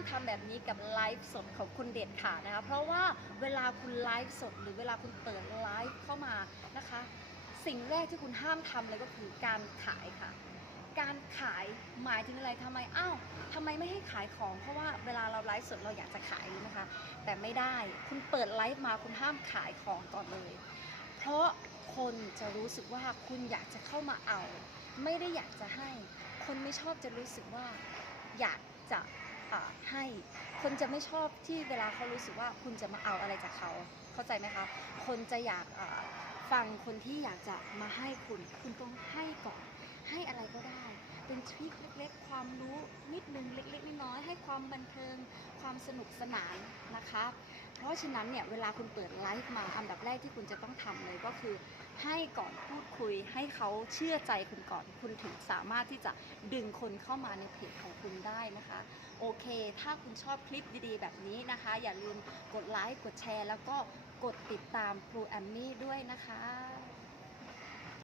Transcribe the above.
ามทำแบบนี้กับไลฟ์สดของคุณเด็ดขาดนะคะเพราะว่าเวลาคุณไลฟ์สดหรือเวลาคุณเปิดไลฟ์เข้ามานะคะ สิ่งแรกที่คุณห้ามทำเลยก็คือการขายค่ะการขายหมายถึงอะไรทำไมอ้าวทำไมไม่ให้ขายของ เพราะว่าเวลาเราไลฟ์สดเราอยากจะขายรู้ไหมคะ แต่ไม่ได้คุณเปิดไลฟ์มาคุณห้ามขายของก่อนเลย เพราะคนจะรู้สึกว่าคุณอยากจะเข้ามาเอา ไม่ได้อยากจะให้ คนไม่ชอบจะรู้สึกว่าอยากจะ ให้คนจะไม่ชอบที่เวลาเขารู้สึกว่าคุณจะมาเอาอะไรจากเขาเข้าใจไหมคะ คนจะอยากฟังคนที่อยากจะมาให้คุณ คุณต้องให้ก่อนให้อะไรก็ได้ เป็นทริคเล็กๆ ความรู้นิดนึงเล็กๆน้อยๆให้ความบันเทิงความสนุกสนานนะคะ เพราะฉะนั้นเนี่ยเวลาคุณเปิดไลฟ์มาอันดับแรกที่คุณจะต้องทำเลยก็คือ ให้ก่อนพูดคุยให้เขาเชื่อใจคุณก่อนคุณถึงสามารถที่จะดึงคนเข้ามาในเพจของคุณได้นะคะ โอเค ถ้าคุณชอบคลิปดีๆ แบบนี้นะคะ อย่าลืมกดไลค์กดแชร์ แล้วก็กดติดตามครูแอมมี่ด้วยนะคะ